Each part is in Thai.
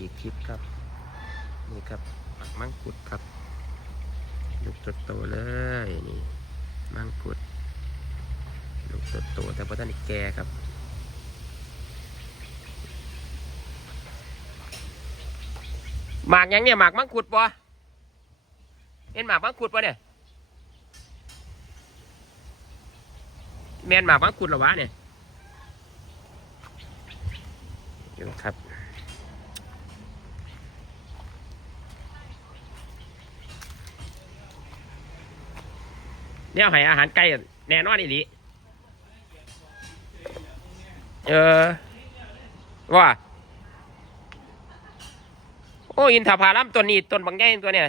อีกคลิปครับ นี่ครับหมักมังคุดครับลูกโตๆเลยนี่มังคุดลูกโตๆแต่พอท่านอีกแก่ครับหมากยังเนี่ยหมากมังคุดปะเอ็นหมากมังคุดปะเนี่ยแมนหมากมังคุดหรอวะเนี่ยอยู่ครับ เนี่ยให้อาหารไก่แน่นอนอีหลีเออว่าโอ้อินทผลัมต้นนี้ต้นบางใหญ่ตัวเนี่ย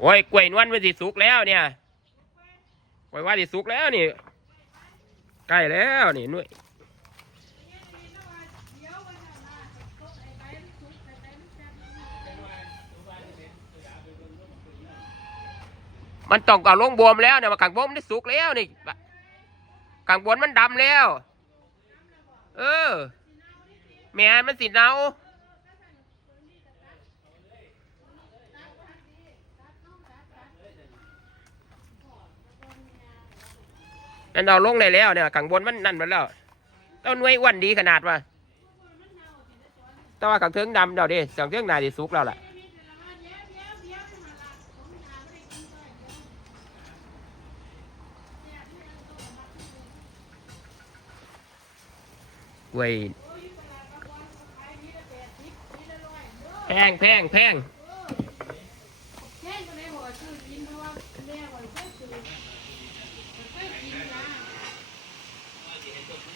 โอ้ยกล้วยนวลมันสิสุกแล้วเนี่ย กล้วยว่าสิสุกแล้วนี่ใกล้แล้วนี่นุ่ยมันต้องเอาลงบวมแล้วเนี่ยมาขังบวมนได้สุกแล้วนี่ขังบนมันดำแล้ว เออแม่มันสิเนา นั่นเอาลงได้แล้วเนี่ยขังบนมันนั่นหมาแล้วต้นหน่วยอ้วนดีขนาดว่าแต่ว่าขังเทิงดำเดี๋ยวดิขังเทิงหนาดิสุกแล้วล่ะกล้วยแพงแพงแพง แม่ก็เลยบอกว่าชื่อกินเพราะว่าแม่บอกว่าชื่อเคยกินนะ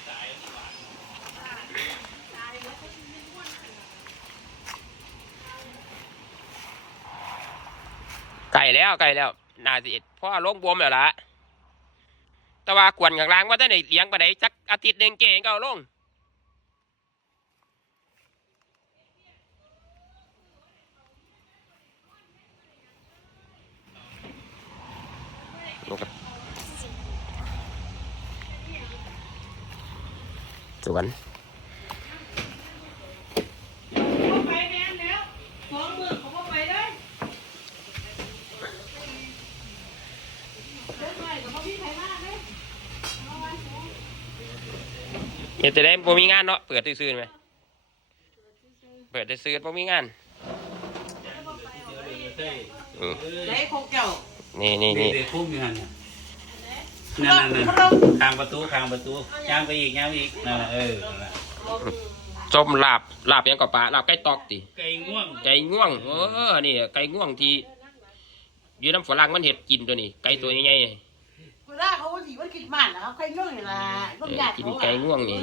ตายแล้วก็ไม่อ้วน ไก่ แล้วไก่แล้วนาสิพ่อลงบวมแล้วล่ะแต่ว่ากวนข้างล่างว่าถ้ไหนเลี้ยงไปไหนจักอาทิตย์หนึ่งเก่งก็ลงครับสวน เขาไปแม่แล้วสองมือเขาก็ไปเลยเดินไปกับพ่อพี่ไทยมาก เลยเอาไว้สองเนี่ยจะได้บ่มีงานเนาะเปิดซื้อๆไหมเปิดซื้อๆบ่มีงานอืมได้คงเจ้านี่นี่นี่นี่เด็กคุ้มอยู่นั่นน่ะนั่นนั่นนั่นทางประตูทางประตูย่างไปอีกย่างไปอีกนั่นน่ะเออนั่นน่ะส้มลาบลาบยังกับปลาลาบไก่ตอกติไก่ง่วงไก่ง่วงเออนี่ไก่ง่วงที่อยู่น้ำฝรั่งมันเห็ดกินตัวนี้ ไก่ตัวใหญ่ เวลาเขาสิมันกินมันนะครับใครง่วงนี่ล่ะๆต้มเออยากินเขาไก่ง่วงนี่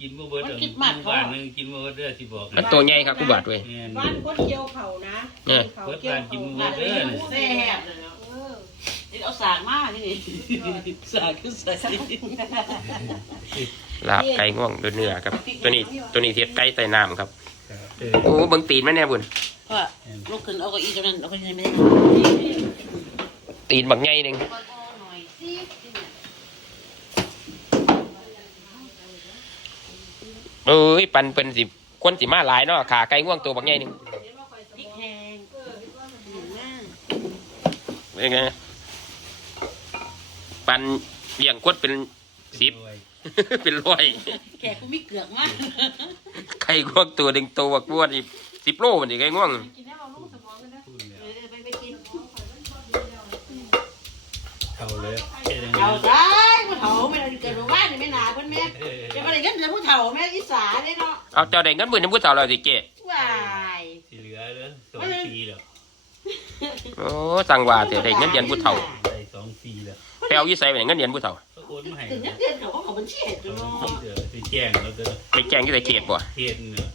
กินบ่เบิดมันคิดมากหบ้านหนึงกินบ่เบิดเด้อสิบอกมันตัวใหญ่ครับกูบาดเว้ย แม่นบ้านคนเกี่ยวเขานะเนี่ย เขาเกี่ยวเขาบ้านนี้แซ่บเลยเนาะเออนี่เอาสากมาที่นี่สากคือสากลาบไก่ง่วงด้วยเนื้อครับ ตัวนี้ตัวนี้เทียดไก่ใต้น้ำครับ เออโอ้เบิ่งตีนมันแน่บุญก็ลุกขึ้นเอาเก้าอี้ตรงนั้นเอาเก้าอี้ไม่ได้ตีนบักใหญ่หนึ่งหน่อยสิ เอ้ยปันเป็นสิคนสิมาหลายเนาะขาไก่ง่วงตัวบักใหญ่หนึ่งพริกแห้งมากเป็นไงปันเลี้ยงกดเป็นสิบด้วยเป็นร้อยแขกกูมีเกือกมากไก่ง่วงตัวหนึ่งตัวบักบัวนี่สิบโลมันสิไก่ง่วงกินได้เอาลูกสมองกันนะพูดแล้วเออไปไปกินเข้าเลยเฮ็ดยังไงเอาได้ผู้เฒ่าไม่ได้เกิดมาบ้าน นี่ไม่นาเพิ่นแม่เออจะมาได้เงินจากผู้เฒ่าแม่อีสานเด้เนาะเอาเจ้าได้เงินหมื่นน้ำผู้สาวเราสิเจ๊ว้ายสิเหลือเด้อสองปีแล้วโอ้สั่งว่าเถอะได้เงินเดือนผู้เฒ่าได้สองปีแล้วไปเอายี่ใส่ไปเงินเดือนผู้เฒ่าก็โอนมาให้ถึงแล้นัวกเรียนเขาก็เขาบัญชีเห็ดสอเนาะงปีเด้อสิแจ้งแล้วเด้อไปแจ้งที่ใส่เขตบ่เฮ็ดเนาะ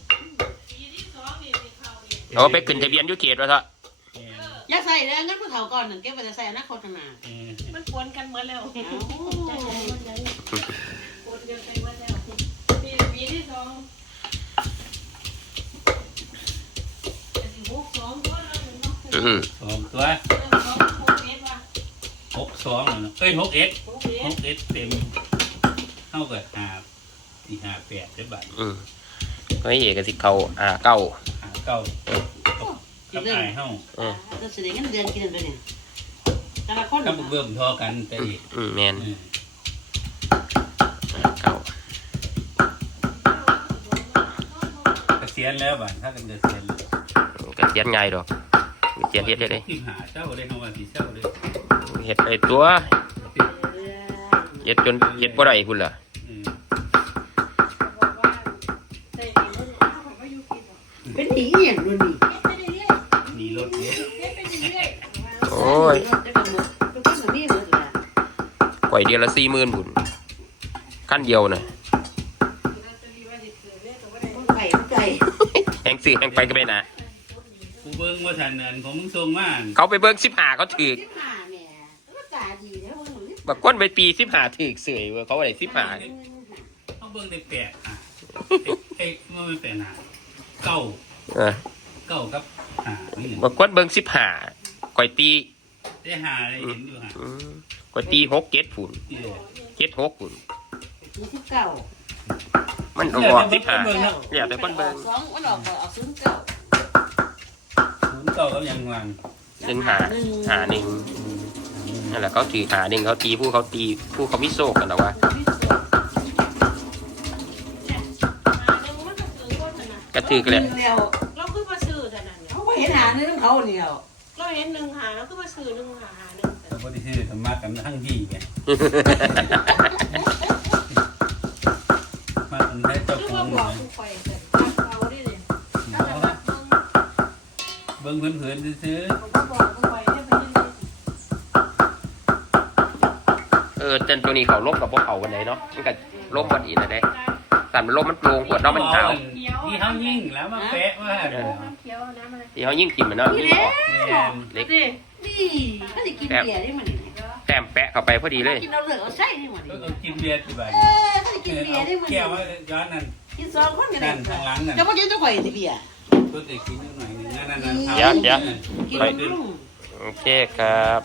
ปีที่สองนี่นี่เขานี่เอาไปขึ้นทะเบียนอยู่เขตว่าซะแม่นอย่าใส่เลยเงินผู้เฒ่าก่อนหนึ่งเก็บไว้จะใส่อนาคตข้างหน้าเออมันปนกันหมดแล้ว เอ้าปนกันไปหมดแล้วปีปีที่สองอืมสองตัวเรื่องของโคเมสว่ะหกสองเนาะเอ้ยหกเอ็ดโคเมหสกเอ็ดเต็มเท่ากับห้าสี่ห้าแปดได้บัตรอืมไว้เอกสิเขาอ่าเก้าห้าเก้ากับไอ้เฮ้าเออเราแสดงเงินเดือนกินตัวเนี่ยแต่ละคนกับเบิ่มทอกันแต่อีกอืมแมนอืม ษียณแล้วบัตรถ้ากันเกษียณแล้วก็เขียนง่ายดอกเขียนเฮ็ดได้เลยที่หาเจ้าเลยเฮาว่าสิเจ้าเลยเฮ็ดได้ตัวเฮ็ดจนเฮ็ดบ่ได้พุ่นล่ะอืมบอกว่าใส่ดีมันเอาของมาอยู่กินหรอกเป็นหนีอย่างรุ่นนี้เฮ็ดไปเรื่อยหนีรถเนี่ยๆเฮ็ดไปเรื่อยๆโอ้ยได้เป็นหมดทุกคนกับพี่หมดเลยปล่อยเดือนละสี่หมื่นพุ่นขั้นเดียวน่ะ เราจะมีว่าสิเกิดเรื่องแต่ว่าได้ คนไก่คนไก่ แหงซื้อแหงไปก็ไปน่ะกูเบิ่งว่าทันอันของมึงส่งมาอันเขาไปเบิ่ง15เขาถือสิบห้าแม่ก็ตาดีแล้วคนหนุ่มบักคนไปปี15ถือเสยเว้ยเขาว่าได้15เขาเบิ่งได้แปดอะเอ๊ะมันไม่แปดหาเก้าเออเก้ากับหานี่บักคนเบิ่ง15ข่อยตีได้หาอะไรเห็นอยู่หาอืมข่อยตี6 7พุ่นนี่เลย7 6พุ่นยี่สิบเก้า มันออก15เดี๋ยวแต่คนเบิ่งสองมันออกออกศูนย์เก้าศูนย์เก้ากับยังวางหนึ่งหาหาหนึ่งนั่นแหละเขาถือหาหนึ่งเขาตีผู้เขาตีผู้เขามิโซกกันนะวะหาหนึ่งมันก็ถือว่าขนาดกระถือกันเลยแล้วเราคือมาซื้อแต่นั้นเนี่ยเขาก็เห็นหาเรื่องเขาเนี่ยเราเห็นหนึ่งหาแล้วก็มาซื้อหนึ่งหาหาหนึ่งแต่แต่พอดีที่ธรรมะกันทั้งที่ไง ขอว่างบอกนะคุณคอยแต่เขาได้เลยถ้าแต่ว่าเบิ่งเบิ่งเพื่อนๆซื้อผมก็บอกคุณคอยให้ไปเรื่อยเออเจนตัวนี้เขาลบกับพวกเขาวันไหนเนาะมันก็ลบวันอีนะเด้ๆสันมันลบมันโปร่งกว่าเนาะมันขาวที่เขายิ่งแล้วมาแปะว่าโอ้น้ำเขียวน้ำอะไรที่เขายิ่งกินมันเนาะยิ่งออกแม่นเล็กดินี่เขาจะกินเบียร์ได้มันนี่แต้มแปะเข้าไปพอดีเลย กินเอาเลือดเอาไส้ได้มันก็นี่เอากินเบียร์ที่บ้านเออเขาจะกินเบียร์ได้มันแก้วว่าย้อนนั่น กินสองคนกันได้นั่นทางหลังนั่นจะมากินตัวข่อยสิเบียร์เพิ่งได้กินนิดหน่อยนึงนั่นนั่นนั่นเดี๋ยวเดี๋ยว กินไป ลูก โอเคครับ